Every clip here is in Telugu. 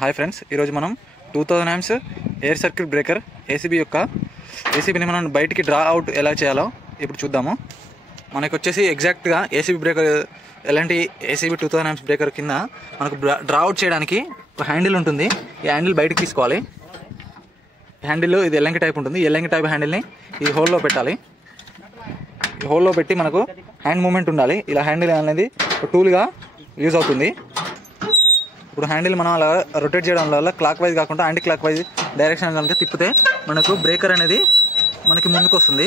హాయ్ ఫ్రెండ్స్, ఈరోజు మనం 2000 amps ఎయిర్ సర్క్యూట్ బ్రేకర్ ఏసీబీని మనం బయటికి డ్రా అవుట్ ఎలా చేయాలో ఇప్పుడు చూద్దాము. మనకు వచ్చేసి ఎగ్జాక్ట్గా ఏసీబీ బ్రేకర్ ఎలాంటి ఏసీబీ 2000 amps బ్రేకర్ కింద మనకు డ్రా అవుట్ చేయడానికి ఒక హ్యాండిల్ ఉంటుంది. ఈ హ్యాండిల్ బయటకు తీసుకోవాలి. హ్యాండిల్ ఇది ఎల్లంకి టైప్ ఉంటుంది. ఎల్లంకి టైప్ హ్యాండిల్ని ఈ హోల్లో పెట్టాలి. ఈ హోల్లో పెట్టి మనకు హ్యాండ్ మూమెంట్ ఉండాలి. ఇలా హ్యాండిల్ అనేది టూల్గా యూజ్ అవుతుంది. ఇప్పుడు హ్యాండిల్ మనం అలా రొటేట్ చేయడం వల్ల క్లాక్ వైజ్ కాకుండా యాంటీ క్లాక్ వైజ్ డైరెక్షన్ కనుక తిప్పితే మనకు బ్రేకర్ అనేది మనకి ముందుకు వస్తుంది.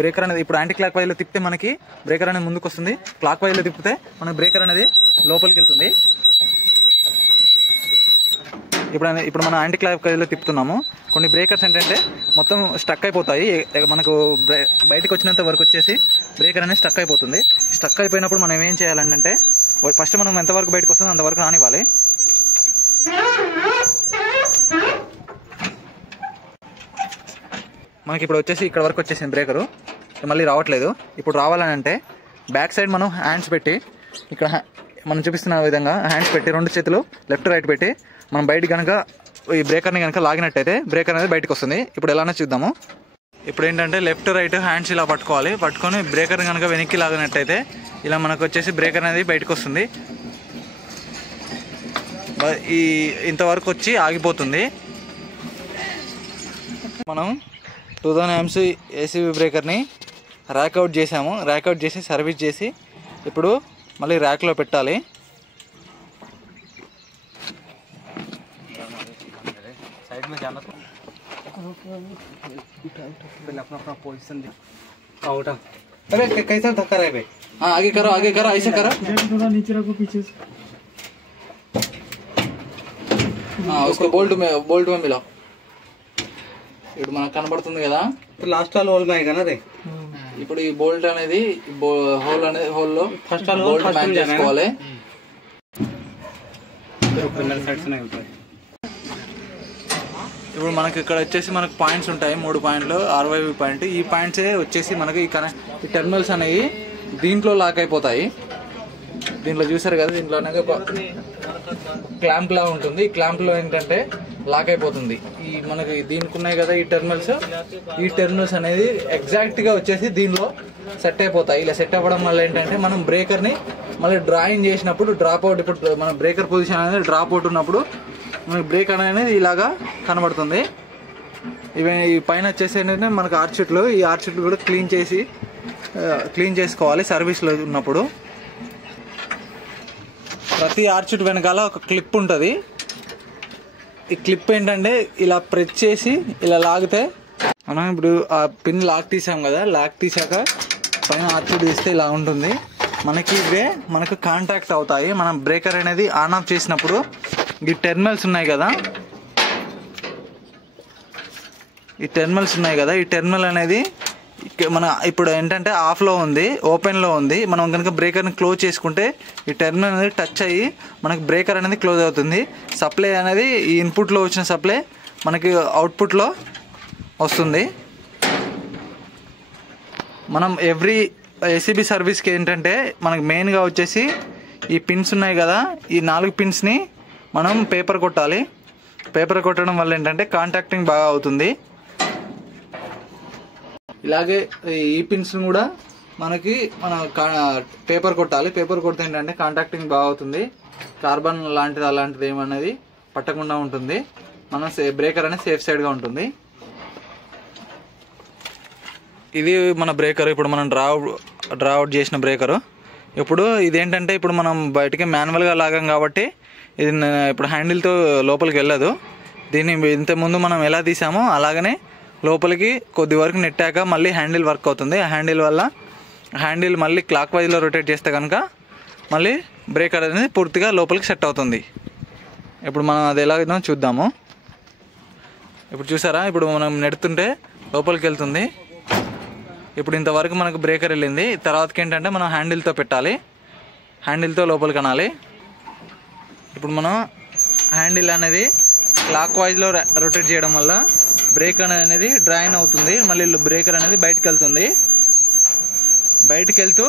బ్రేకర్ అనేది ఇప్పుడు యాంటీ క్లాక్ వైజ్లో తిప్పితే మనకి బ్రేకర్ అనేది ముందుకు వస్తుంది. క్లాక్ వైజ్లో తిప్పితే మనకి బ్రేకర్ అనేది లోపలికి వెళ్తుంది. ఇప్పుడు మనం యాంటీ క్లాక్ వైజ్లో తిప్పుతున్నాము. కొన్ని బ్రేకర్స్ ఏంటంటే మొత్తం స్టక్ అయిపోతాయి. మనకు బయటకు వచ్చినంత వరకు వచ్చేసి బ్రేకర్ అనేది స్టక్ అయిపోతుంది. స్టక్ అయిపోయినప్పుడు మనం ఏం చేయాలంటే ఫస్ట్ మనం ఎంతవరకు బయటకు వస్తుందో అంతవరకు రానివ్వాలి. మనకి ఇప్పుడు వచ్చేసి ఇక్కడ వరకు వచ్చేసింది బ్రేకరు, మళ్ళీ రావట్లేదు. ఇప్పుడు రావాలని అంటే బ్యాక్ సైడ్ మనం హ్యాండ్స్ పెట్టి ఇక్కడ మనం చూపిస్తున్న విధంగా హ్యాండ్స్ పెట్టి రెండు చేతులు లెఫ్ట్ రైట్ పెట్టి మనం బయట కనుక ఈ బ్రేకర్ని కనుక లాగినట్టయితే బ్రేకర్ అనేది బయటకు వస్తుంది. ఇప్పుడు ఎలానో చూద్దాము. ఇప్పుడు ఏంటంటే లెఫ్ట్ రైట్ హ్యాండ్స్ ఇలా పట్టుకొని బ్రేకర్ని కనుక వెనక్కి లాగినట్టయితే ఇలా మనకు వచ్చేసి బ్రేకర్ అనేది బయటకు వస్తుంది. ఈ ఇంతవరకు వచ్చి ఆగిపోతుంది. మనం 2000 amps ఏసీబీ బ్రేకర్ని ర్యాక్అవుట్ చేసాము. ర్యాక్అవుట్ చేసి సర్వీస్ చేసి ఇప్పుడు మళ్ళీ ర్యాక్లో పెట్టాలి. अरे कैसा धक्का रहा है भाई? हाँ, आगे करो ऐसे करो. थोड़ा नीचे रखो पीछे से. हाँ, उसको बोल्ट में मिलाओ. ఇప్పుడు మనకు కనబడుతుంది కదా, लास्ट वाला होल में आएगा ना रे. ఇప్పుడు ఈ బోల్ట్ అనేది హోల్లో फर्स्ट वाला బోల్ట్ మ్యాచ్ చేసుకోవాలి. ఇప్పుడు మనకి ఇక్కడ వచ్చేసి మనకు పాయింట్స్ ఉంటాయి, 3 పాయింట్లు, RYB పాయింట్. ఈ పాయింట్సే వచ్చేసి మనకి ఈ టెర్మినల్స్ అనేవి దీంట్లో లాక్ అయిపోతాయి. దీంట్లో చూసారు కదా, దీంట్లో అనేది ఒక క్లాంప్ లా ఉంటుంది. ఈ క్లాంప్ లో ఏంటంటే లాక్ అయిపోతుంది. ఈ మనకి దీనికి ఉన్నాయి కదా ఈ టెర్మినల్స్ అనేది ఎగ్జాక్ట్ గా వచ్చేసి దీనిలో సెట్ అయిపోతాయి. ఇలా సెట్ అవ్వడం వల్ల ఏంటంటే మనం బ్రేకర్ ని మళ్ళీ డ్రాయింగ్ చేసినప్పుడు డ్రాప్ అవుట్, ఇప్పుడు మన బ్రేకర్ పొజిషన్ అనేది డ్రాప్ అవుట్ ఉన్నప్పుడు మనకి బ్రేక్ అనేది ఇలాగా కనబడుతుంది. ఈ పైన వచ్చేసి ఏంటంటే మనకు ఆర్చిట్లు, ఈ ఆర్చిట్లు కూడా క్లీన్ చేసుకోవాలి సర్వీస్లో ఉన్నప్పుడు. ప్రతి ఆర్చిట్ వెనకాల ఒక క్లిప్ ఉంటుంది. ఈ క్లిప్ ఏంటంటే ఇలా ప్రెస్ చేసి ఇలా లాగితే మనం ఇప్పుడు ఆ పిన్ లాక్ తీసాం కదా, లాక్ తీసాక పైన ఆర్చిట్ తీస్తే ఇలా ఉంటుంది. మనకి ఇవే మనకు కాంటాక్ట్ అవుతాయి. మనం బ్రేకర్ అనేది ఆన్ ఆఫ్ చేసినప్పుడు ఈ టెర్మినల్స్ ఉన్నాయి కదా, ఈ టెర్మినల్ అనేది మన ఇప్పుడు ఏంటంటే ఆఫ్లో ఉంది, ఓపెన్లో ఉంది. మనం కనుక బ్రేకర్ని క్లోజ్ చేసుకుంటే ఈ టెర్మినల్ అనేది టచ్ అయ్యి మనకి బ్రేకర్ అనేది క్లోజ్ అవుతుంది. సప్లై అనేది ఈ ఇన్పుట్లో వచ్చిన సప్లై మనకి అవుట్పుట్లో వస్తుంది. మనం ఎవ్రీ ఏసీబీ సర్వీస్కి ఏంటంటే మనకి మెయిన్గా వచ్చేసి ఈ పిన్స్ ఉన్నాయి కదా, ఈ 4 పిన్స్ని మనం పేపర్ కొట్టాలి. పేపర్ కొట్టడం వల్ల ఏంటంటే కాంటాక్టింగ్ బాగా అవుతుంది. ఇలాగే ఈ పిన్స్ కూడా మన పేపర్ కొట్టాలి. పేపర్ కొడితే ఏంటంటే కాంటాక్టింగ్ బాగా అవుతుంది. కార్బన్ అలాంటిది ఏమనేది పట్టకుండా ఉంటుంది. మన బ్రేకర్ అనేది సేఫ్ సైడ్గా ఉంటుంది. ఇది మన బ్రేకర్. ఇప్పుడు మనం డ్రా అవుట్ చేసిన బ్రేకరు. ఇప్పుడు ఇదేంటంటే ఇప్పుడు మనం బయటికి మాన్యువల్గా లాగాం కాబట్టి ఇది ఇప్పుడు హ్యాండిల్తో లోపలికి వెళ్ళదు. దీన్ని ఇంతకుముందు మనం ఎలా తీసామో అలాగనే లోపలికి కొద్ది వరకు నెట్టాక మళ్ళీ హ్యాండిల్ వర్క్ అవుతుంది. ఆ హ్యాండిల్ మళ్ళీ క్లాక్ వైజ్లో రొటేట్ చేస్తే కనుక మళ్ళీ బ్రేకర్ అనేది పూర్తిగా లోపలికి సెట్ అవుతుంది. ఇప్పుడు మనం అది ఎలాగో చూద్దాము. ఇప్పుడు చూసారా, ఇప్పుడు మనం నెడుతుంటే లోపలికి వెళ్తుంది. ఇప్పుడు ఇంతవరకు మనకు బ్రేకర్ వెళ్ళింది. తర్వాతకి ఏంటంటే మనం హ్యాండిల్తో పెట్టాలి, హ్యాండిల్తో లోపలికి అనాలి. ఇప్పుడు మనం హ్యాండిల్ అనేది క్లాక్ వైజ్లో రొటేట్ చేయడం వల్ల బ్రేకర్ అనేది డ్రాయిన్ అవుతుంది. మళ్ళీ బ్రేకర్ అనేది బయటకు వెళ్తుంది. బయటకు వెళ్తూ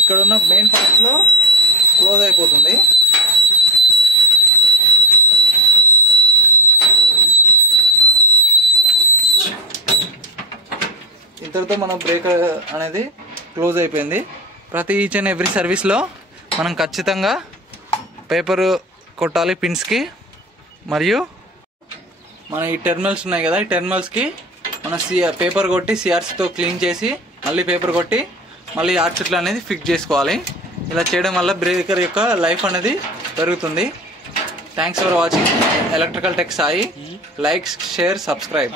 ఇక్కడ ఉన్న మెయిన్ పార్ట్లో క్లోజ్ అయిపోతుంది. ఇంతటితో మన బ్రేకర్ అనేది క్లోజ్ అయిపోయింది. ప్రతి ఈచ్ అండ్ ఎవ్రీ సర్వీస్లో మనం ఖచ్చితంగా పేపర్ కొట్టాలి పిన్స్కి. మరియు మన ఈ టెర్మినల్స్ ఉన్నాయి కదా, ఈ టెర్మినల్స్కి మన పేపర్ కొట్టి సిఆర్సీతో క్లీన్ చేసి మళ్ళీ పేపర్ కొట్టి మళ్ళీ ఆర్చిట్లు అనేది ఫిక్స్ చేసుకోవాలి. ఇలా చేయడం వల్ల బ్రేకర్ యొక్క లైఫ్ అనేది పెరుగుతుంది. Thanks for watching electrical tech Sai. Like, share, subscribe.